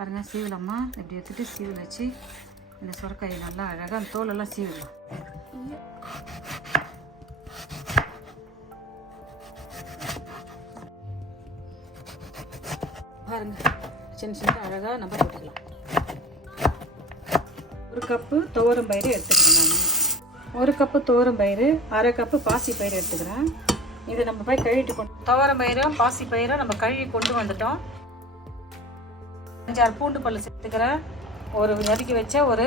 பாருங்கள் சீவலாமா, இப்படி எடுத்துகிட்டு சீவில் வச்சு இந்த சுரக்காயை நல்லா அழகாக அந்த தோலெல்லாம் சீவலாம். பாருங்கள் சின்ன சின்ன அழகாக நம்ம போட்டுக்கலாம். 1 கப்பு துவரம் பயிறு எடுத்துக்கிறேன். நான் 1 கப்பு துவரம் பயிறு, 1/2 கப்பு பாசி பயிறு எடுத்துக்கிறேன். இதை நம்ம போய் கழுவிட்டு துவரம் பயிரும் பாசி பயிரும் நம்ம கழுவி கொண்டு வந்துட்டோம். 5-6 பூண்டு பல் சேர்த்துக்கிறேன். ஒரு நறுக்கி வச்ச ஒரு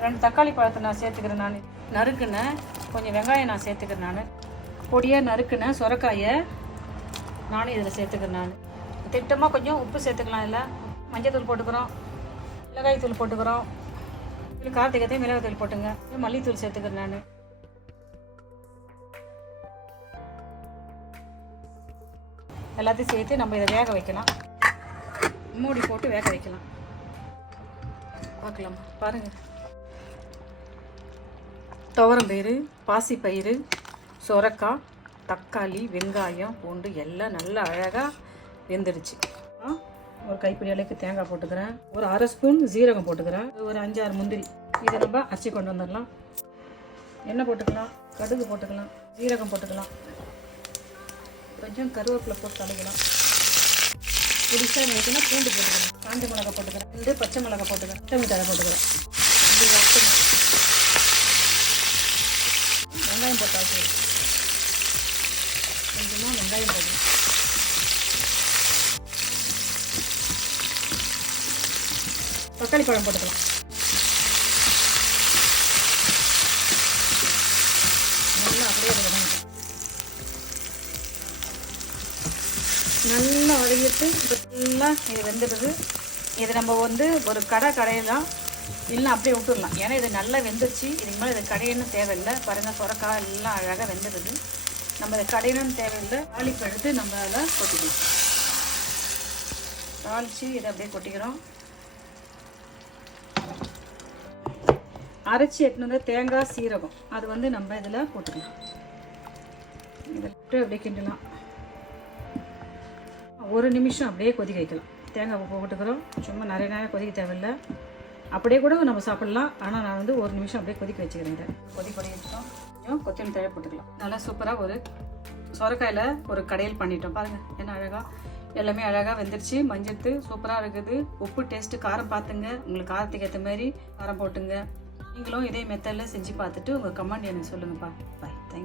2 தக்காளி பழத்தை நான் சேர்த்துக்கிறேன். நான் நறுக்குனேன் கொஞ்சம் வெங்காயம் நான் சேர்த்துக்கிறேன். நான் பொடியாக நறுக்குனேன் சுரக்காயை நானும் இதில் சேர்த்துக்கிறேன். நான் திட்டமாக கொஞ்சம் உப்பு சேர்த்துக்கலாம். இல்லை மஞ்சள் தூள் போட்டுக்கிறோம், மிளகாய் தூள் போட்டுக்கிறோம். இல்லை காரத்துக்கத்தே மிளகாய் தூள் போட்டுங்க. மல்லித்தூள் சேர்த்துக்கிறேன். நான் எல்லாத்தையும் சேர்த்து நம்ம இதை வேக வைக்கலாம். மூடி போட்டு வேக வைக்கலாம். பார்க்கலாம் பாருங்கள். துவரம் பயிறு, பாசி பயிறு, சுரக்காய், தக்காளி, வெங்காயம், பூண்டு எல்லாம் நல்லா அழகாக வெந்துடுச்சு. ஒரு கைப்பிடி அளவுக்கு தேங்காய் போட்டுக்கிறேன். ஒரு 1/2 ஸ்பூன் ஜீரகம் போட்டுக்கிறேன். ஒரு 5-6 முந்திரி. இதை நம்ம அரைச்சி கொண்டு வந்துடலாம். எண்ணெய் போட்டுக்கலாம், கடுகு போட்டுக்கலாம், ஜீரகம் போட்டுக்கலாம், கொஞ்சம் கருவேப்பிலை போட்டு கலக்கலாம். புதுசாக நினைக்கணும் பூண்டு போட்டுக்கிறேன், காஞ்ச மிளகாய் போட்டுக்கிறேன், 2 பச்சை மிளகாய் போட்டுக்கிறேன், தலை போட்டுக்கிறேன். இப்படி வறுக்கணும். வெங்காயம் போட்டாச்சு. கொஞ்சமாக வெங்காயம் போடணும். தக்காளி பழம் போட்டுக்கலாம். நல்லா அப்படியே நல்லா வதக்கிட்டு ஃபுல்லாக இது வெந்துடுது. இது நம்ம வந்து ஒரு கடையலாம் இல்லை அப்படியே விட்டுடலாம். ஏன்னா இது நல்லா வெந்துருச்சு. இதுக்கு மேலே இது கடையணும் தேவையில்லை. பாருங்கள் சுரக்காய் எல்லாம் அழகாக வெந்துடுது. நம்ம இதை கடையணும்னு தேவையில்லை. தாளிப்பு எடுத்து நம்ம அதில் கொட்டிக்கலாம். தாளித்து இதை அப்படியே கொட்டிக்கிறோம். அரைச்சி எட்டுனது தேங்காய் சீரகம் அது வந்து நம்ம இதில் போட்டுக்கலாம். இதில் அப்படியே கிண்டலாம். 1 நிமிஷம் அப்படியே கொதிக்க வைக்கலாம். தேங்காய் போட்டுக்கிறோம். சும்மா நிறைய நேரம் கொதிக்க தேவையில்லை. அப்படியே கூட நம்ம சாப்பிட்லாம். ஆனால் நான் வந்து 1 நிமிஷம் அப்படியே கொதிக்க வச்சுக்கிறேன். இதை கொதி வச்சுட்டோம். கொஞ்சம் கொத்தமல்லி தழை போட்டுக்கலாம். நல்லா சூப்பராக ஒரு சுரக்காயில் ஒரு கடையில் பண்ணிட்டோம். பாருங்கள் என்ன அழகாக எல்லாமே அழகாக வெந்துருச்சு. மஞ்சத்து சூப்பராக இருக்குது. உப்பு டேஸ்ட்டு காரம் பார்த்துங்க. உங்களுக்கு காரத்துக்கு ஏற்ற மாதிரி காரம் போட்டுங்க. நீங்களும் இதே மெத்தடில் செஞ்சு பார்த்துட்டு உங்கள் கமெண்ட் எனக்கு சொல்லுங்கப்பா. பாய்.